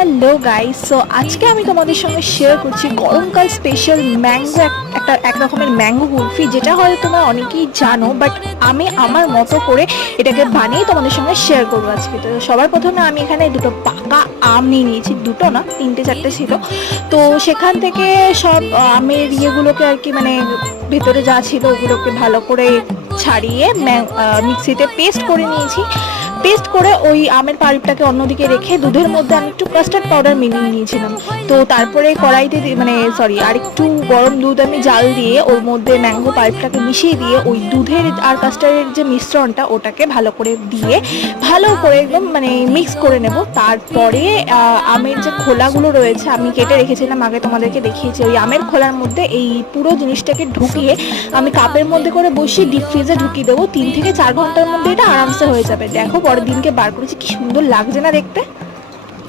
Hello guys, so আজকে আমি তোমাদের সঙ্গে শেয়ার করছি গরমকাল স্পেশাল ম্যাঙ্গো, একটা এক রকমের ম্যাঙ্গো কুলফি, যেটা হয়তো তোমরা অনেকেই জানো, বাট আমি আমার মতো করে এটাকে বানিয়ে তোমাদের সঙ্গে শেয়ার করবো আজকে। তো সবার প্রথমে আমি এখানে দুটো পাকা আম নিয়ে নিয়েছি, দুটো না তিনটে চারটে ছিল। তো সেখান থেকে সব আমের ইয়েগুলোকে আর কি, মানে ভেতরে যা ছিল ওগুলোকে ভালো করে ছাড়িয়ে মিক্সিতে পেস্ট করে নিয়েছি। পেস্ট করে ওই আমের পাল্পটাকে অন্যদিকে রেখে দুধের মধ্যে আমি একটু কাস্টার্ড পাউডার মিলিয়ে নিয়েছিলাম। তো তারপরে কড়াইতে মানে আর একটু গরম দুধ আমি জাল দিয়ে ওর মধ্যে ম্যাঙ্গো পাল্পটাকে মিশিয়ে দিয়ে ওই দুধের আর কাস্টার্ডের যে মিশ্রণটা ওটাকে ভালো করে দিয়ে ভালো করে একদম মানে মিক্স করে নেব। তারপরে আমের যে খোলাগুলো রয়েছে আমি কেটে রেখেছিলাম, আগে তোমাদেরকে দেখিয়েছি, ওই আমের খোলার মধ্যে এই পুরো জিনিসটাকে ঢুকিয়ে আমি কাপের মধ্যে করে বসিয়ে ডিপ ফ্রিজে ঢুকিয়ে দেবো। 3 থেকে 4 ঘন্টার মধ্যে এটা আরামসে হয়ে যাবে। দেখো পরের দিনকে বার করেছি, কি সুন্দর লাগছে না দেখতে।